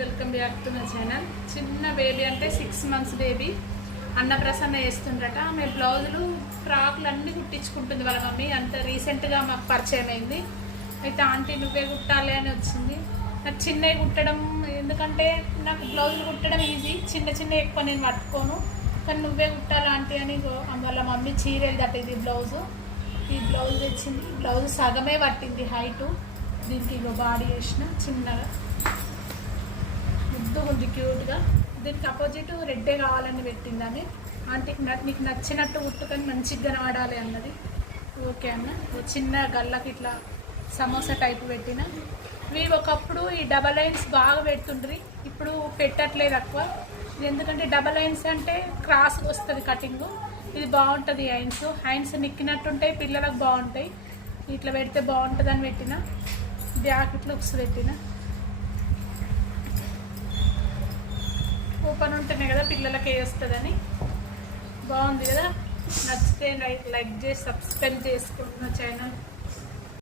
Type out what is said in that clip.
Welcome back to my channel. చిన్న baby అంటే 6 months baby అన్నప్రసన్న వేస్తుండట. ఆమె బ్లౌజులు ఫ్రాక్లు అన్నీ కుట్టించుకుంటుంది వాళ్ళ మమ్మీ. అంత రీసెంట్గా మాకు పరిచయం అయింది. అయితే ఆంటీ నువ్వే కుట్టాలి అని వచ్చింది. నాకు చిన్నవి కుట్టడం, ఎందుకంటే నాకు బ్లౌజులు కుట్టడం ఈజీ, చిన్న చిన్న ఎక్కువ నేను పట్టుకోను, కానీ నువ్వే కుట్టాలి ఆంటీ అని వాళ్ళ మమ్మీ చీరలు దట్ ఇది బ్లౌజు. ఈ బ్లౌజ్ తెచ్చింది. బ్లౌజ్ సగమే పట్టింది హైటు. దీనికి బాడీ వేసిన చిన్నగా ముద్దు ఉంది క్యూట్గా. దీనికి అపోజిట్ రెడ్డే కావాలని పెట్టిందని. ఆంటీ నీకు నచ్చినట్టు కుట్టుకొని మంచిగా కనబడాలి అన్నది. ఓకే అన్న. చిన్న గల్లకి ఇట్లా సమోసా టైపు పెట్టిన. ఇవి ఒకప్పుడు ఈ డబల్ లైన్స్ బాగా పెడుతుండ్రి, ఇప్పుడు పెట్టట్లేదు ఎక్కువ. ఎందుకంటే డబల్ లైన్స్ అంటే క్రాస్ వస్తుంది కటింగ్. ఇది బాగుంటుంది. హ్యాండ్స్ నిక్కినట్టుంటాయి, పిల్లలకు బాగుంటాయి. ఇట్లా పెడితే బాగుంటుంది అని పెట్టిన. బ్యాక్ లుక్స్ పెట్టిన. ఓపెన్ ఉంటేనే కదా పిల్లలకి వేస్తుందని. బాగుంది కదా. నచ్చితే లైక్ చేసి సబ్స్క్రైబ్ చేసుకుంటున్న ఛానల్.